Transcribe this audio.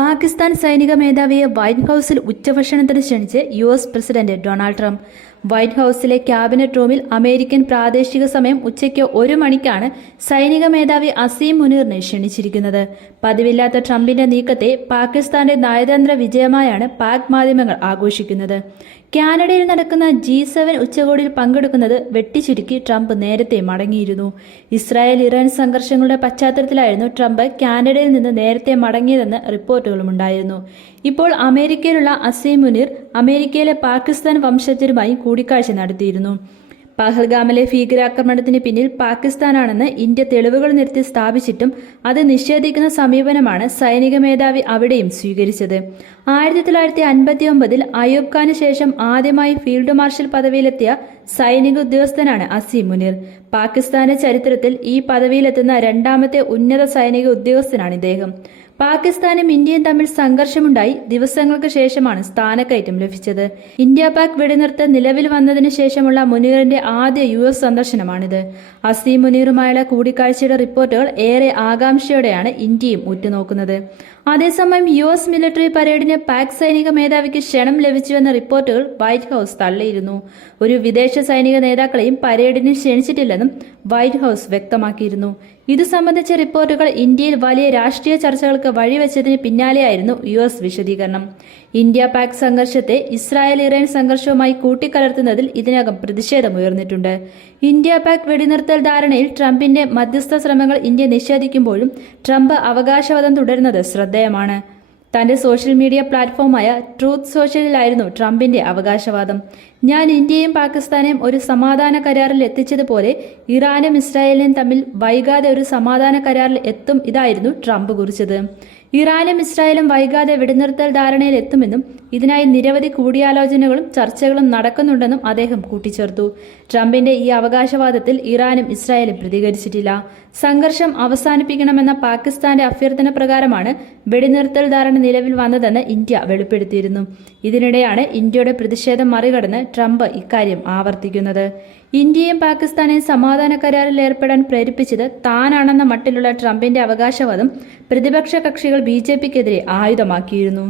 പാകിസ്ഥാൻ സൈനിക മേധാവിയെ വൈറ്റ് ഹൌസിൽ ഉച്ചഭക്ഷണത്തിന് ക്ഷണിച്ച് U S president Donald Trump. White ഹൌസിലെ ക്യാബിനറ്റ് റൂമിൽ അമേരിക്കൻ പ്രാദേശിക സമയം ഉച്ചയ്ക്ക് ഒരു മണിക്കാണ് സൈനിക മേധാവി അസീം മുനീറിനെ ക്ഷണിച്ചിരിക്കുന്നത്. പതിവില്ലാത്ത ട്രംപിന്റെ നീക്കത്തെ പാകിസ്ഥാന്റെ നയതന്ത്ര വിജയമായാണ് പാക് മാധ്യമങ്ങൾ ആഘോഷിക്കുന്നത്. കാനഡയിൽ നടക്കുന്ന ജി സെവൻ ഉച്ചകോടിയിൽ പങ്കെടുക്കുന്നത് വെട്ടിച്ചുരുക്കി ട്രംപ് നേരത്തെ മടങ്ങിയിരുന്നു. ഇസ്രായേൽ ഇറാൻ സംഘർഷങ്ങളുടെ പശ്ചാത്തലത്തിലായിരുന്നു ട്രംപ് കാനഡയിൽ നിന്ന് നേരത്തെ മടങ്ങിയതെന്ന് റിപ്പോർട്ടുകളുമുണ്ടായിരുന്നു. ഇപ്പോൾ അമേരിക്കയിലുള്ള അസീം മുനീർ അമേരിക്കയിലെ പാകിസ്ഥാൻ വംശജരുമായി കൂടിക്കാഴ്ച നടത്തിയിരുന്നു. പഹൽഗാമിലെ ഭീകരാക്രമണത്തിന് പിന്നിൽ പാകിസ്ഥാനാണെന്ന് ഇന്ത്യ തെളിവുകൾ നിർത്തി സ്ഥാപിച്ചിട്ടും അത് നിഷേധിക്കുന്ന സമീപനമാണ് സൈനിക മേധാവി അവിടെയും സ്വീകരിച്ചത്. ആയിരത്തി തൊള്ളായിരത്തി അൻപത്തി ഒമ്പതിൽ അയൂബ് ഖാന് ശേഷം ആദ്യമായി ഫീൽഡ് മാർഷൽ പദവിയിലെത്തിയ സൈനിക ഉദ്യോഗസ്ഥനാണ് അസീം മുനീർ. പാകിസ്ഥാന്റെ ചരിത്രത്തിൽ ഈ പദവിയിലെത്തുന്ന രണ്ടാമത്തെ ഉന്നത സൈനിക ഉദ്യോഗസ്ഥനാണ് ഇദ്ദേഹം. പാകിസ്ഥാനും ഇന്ത്യയും തമ്മിൽ സംഘർഷമുണ്ടായി ദിവസങ്ങൾക്ക് ശേഷമാണ് സ്ഥാനക്കയറ്റം ലഭിച്ചത്. ഇന്ത്യ പാക് വെടിനിർത്തൽ നിലവിൽ വന്നതിനു ശേഷമുള്ള മുനീറിന്റെ ആദ്യ യു എസ് സന്ദർശനമാണിത്. അസീം മുനീറുമായുള്ള കൂടിക്കാഴ്ചയുടെ റിപ്പോർട്ടുകൾ ഏറെ ആകാംക്ഷയോടെയാണ് ഇന്ത്യയും ഉറ്റുനോക്കുന്നത്. അതേസമയം യു എസ് മിലിറ്ററി പരേഡിന് പാക് സൈനിക മേധാവിക്ക് ക്ഷണം ലഭിച്ചുവെന്ന റിപ്പോർട്ടുകൾ വൈറ്റ് ഹൌസ് തള്ളിയിരുന്നു. ഒരു വിദേശ സൈനിക നേതാക്കളെയും പരേഡിന് ക്ഷണിച്ചിട്ടില്ലെന്നും വൈറ്റ് ഹൌസ് വ്യക്തമാക്കിയിരുന്നു. ഇത് സംബന്ധിച്ച റിപ്പോർട്ടുകൾ ഇന്ത്യയിൽ വലിയ രാഷ്ട്രീയ ചർച്ചകൾക്ക് വഴിവെച്ചതിന് പിന്നാലെയായിരുന്നു യു എസ് വിശദീകരണം. ഇന്ത്യ പാക് സംഘർഷത്തെ ഇസ്രായേൽ ഇറാൻ സംഘർഷവുമായി കൂട്ടിക്കലർത്തുന്നതിൽ ഇതിനകം പ്രതിഷേധമുയർന്നിട്ടുണ്ട്. ഇന്ത്യ പാക് വെടിനിർത്തൽ ധാരണയിൽ ട്രംപിന്റെ മധ്യസ്ഥ ശ്രമങ്ങൾ ഇന്ത്യ നിഷേധിക്കുമ്പോഴും ട്രംപ് അവകാശവാദം തുടരുന്നത് ശ്രദ്ധേയമാണ് തന്റെ സോഷ്യൽ മീഡിയ പ്ലാറ്റ്ഫോമായ ട്രൂത്ത് സോഷ്യലിലായിരുന്നു ട്രംപിന്റെ അവകാശവാദം. ഞാൻ ഇന്ത്യയും പാകിസ്ഥാനെയും ഒരു സമാധാന കരാറിൽ എത്തിച്ചതുപോലെ ഇറാനും ഇസ്രായേലിനും തമ്മിൽ വൈകാതെ ഒരു സമാധാന കരാറിൽ എത്തും ഇതായിരുന്നു ട്രംപ് കുറിച്ചത്. ഇറാനും ഇസ്രായേലും വൈകാതെ വെടിനിർത്തൽ ധാരണയിൽ എത്തുമെന്നും ഇതിനായി നിരവധി കൂടിയാലോചനകളും ചർച്ചകളും നടക്കുന്നുണ്ടെന്നും അദ്ദേഹം കൂട്ടിച്ചേർത്തു. ട്രംപിന്റെ ഈ അവകാശവാദത്തിൽ ഇറാനും ഇസ്രായേലും പ്രതികരിച്ചിട്ടില്ല. സംഘർഷം അവസാനിപ്പിക്കണമെന്ന പാകിസ്ഥാന്റെ അഭ്യർത്ഥന പ്രകാരമാണ് വെടിനിർത്തൽ ധാരണ നിലവിൽ വന്നതെന്ന് ഇന്ത്യ വെളിപ്പെടുത്തിയിരുന്നു. ഇതിനിടെയാണ് ഇന്ത്യയുടെ പ്രതിഷേധം മറികടന്ന് ട്രംപ് ഇക്കാര്യം ആവർത്തിക്കുന്നത്. ഇന്ത്യയും പാകിസ്ഥാനെയും സമാധാന കരാറിൽ ഏർപ്പെടാൻ പ്രേരിപ്പിച്ചത് താനാണെന്ന മട്ടിലുള്ള ട്രംപിന്റെ അവകാശവാദം പ്രതിപക്ഷ കക്ഷികൾ ബി ജെ പിക്കെതിരെ ആയുധമാക്കിയിരുന്നു